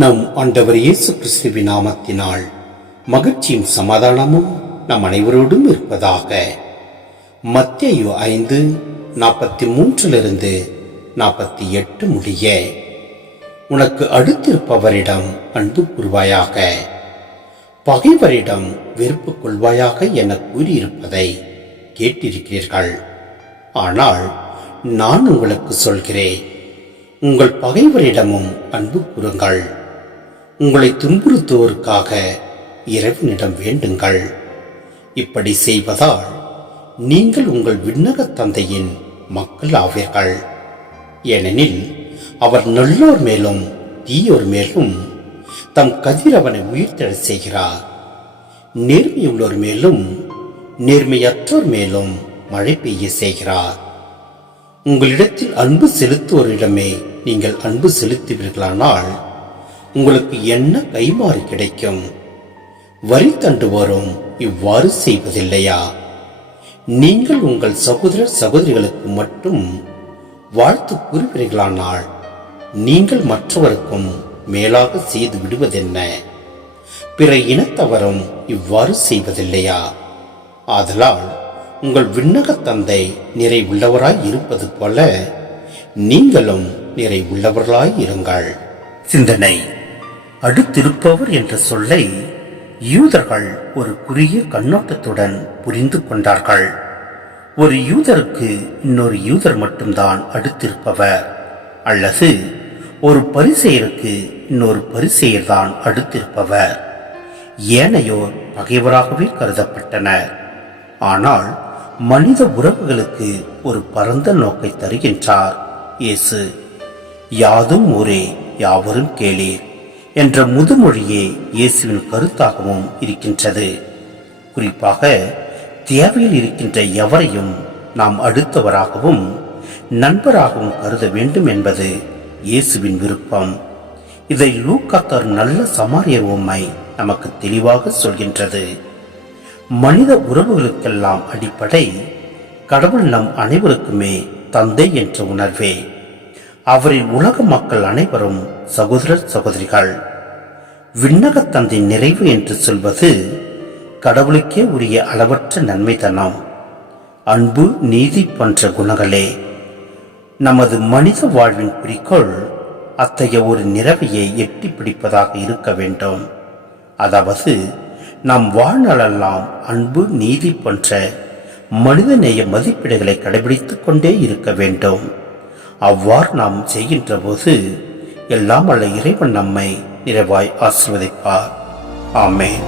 நம் ஆண்டவர் இயேசு கிறிஸ்துவின் நாமத்தினால் மகிழ்ச்சியும் சமாதானமும் நம் அனைவரோடும் இருப்பதாக. மத்தேயு 5:43 48 முடிய, உனக்கு அடுத்திருப்பவரிடம் அன்பு கூறுவாயாக, பகைவரிடம் வெறுப்பு கொள்வாயாக என கூறியிருப்பதை கேட்டிருக்கிறீர்கள். ஆனால் நான் உங்களுக்கு சொல்கிறேன், உங்கள் பகைவரிடமும் அன்பு கூறுங்கள், உங்களை துன்புறுத்துவோருக்காக இறைவனிடம் வேண்டுங்கள். இப்படி செய்வதால் நீங்கள் உங்கள் விண்ணக தந்தையின் மக்கள் ஆவீர்கள். ஏனெனில் அவர் நல்லோர் மேலும் தீயோர் மேலும் தம் கதிரவனை உயிர்த்தெழ செய்கிறார். நேர்மையுள்ளோர் மேலும் நேர்மையற்றோர் மேலும் மழை பெய்ய செய்கிறார். உங்களிடத்தில் அன்பு செலுத்துவோரிடமே நீங்கள் அன்பு செலுத்துவீர்களானால் உங்களுக்கு என்ன கைமாறி கிடைக்கும்? வரி தண்டுவோரும் இவ்வாறு செய்வதில்லையா? நீங்கள் உங்கள் சகோதரர் சகோதரிகளுக்கு மட்டும் வாழ்த்து கூறுவீர்களானால் நீங்கள் மற்றவருக்கும் மேலாக செய்து விடுவதென்ன? பிற இனத்தவரும் இவ்வாறு செய்வதில்லையா? ஆதலால் உங்கள் விண்ணக தந்தை நிறைவுள்ளவராய் இருப்பது போல நீங்களும் நிறைவுள்ளவர்களாய் இருங்கள். சிந்தனை: அடுத்திருப்பவர் என்ற சொல்லை யூதர்கள் ஒரு குறுகிய கண்ணோட்டத்துடன் புரிந்து கொண்டார்கள். ஒரு யூதருக்கு இன்னொரு யூதர் மட்டும்தான் அடுத்திருப்பவர், அல்லது ஒரு பரிசேயருக்கு இன்னொரு பரிசேயர் தான் அடுத்திருப்பவர். ஏனையோர் பகைவராகவே கருதப்பட்டனர். ஆனால் மனித உறவுகளுக்கு ஒரு பரந்த நோக்கை தருகின்றார் இயேசு. யாதும் ஊரே யாவரும் கேளீர் என்ற முதுமொழியே இயேசுவின் கருத்தாகவும் இருக்கின்றது. குறிப்பாக தேவையில் இருக்கின்ற எவரையும் நாம் அடுத்தவராகவும் நண்பராகவும் கருத வேண்டும் என்பது இயேசுவின் விருப்பம். இதை லூக்கா தரும் நல்ல சமாரியர் உம்மை நமக்கு தெளிவாக சொல்கின்றது. மனித உறவுகளுக்கெல்லாம் அடிப்படை கடவுள் நம் அனைவருக்குமே தந்தை என்ற உணர்வே. அவரின் உலக மக்கள் அனைவரும் சகோதரர் சகோதரிகள். விண்ணக தந்தை நிறைவு என்று சொல்வது கடவுளுக்கே உரிய அளவற்ற நன்மைத்தனம், அன்பு, நீதி போன்ற குணங்களே. நமது மனித வாழ்வின் குறிக்கோள் அத்தகைய ஒரு நிறைவையை எட்டி பிடிப்பதாக இருக்க வேண்டும். அதாவது நாம் வாழ்நாளெல்லாம் அன்பு, நீதி போன்ற மனிதநேய மதிப்பீடுகளை கடைபிடித்துக் கொண்டே இருக்க வேண்டும். அவ்வாறு நாம் செய்கின்ற போது எல்லாம் வல்ல இறைவன் நம்மை நிறைவாய் ஆசீர்வதிப்பார். ஆமென்.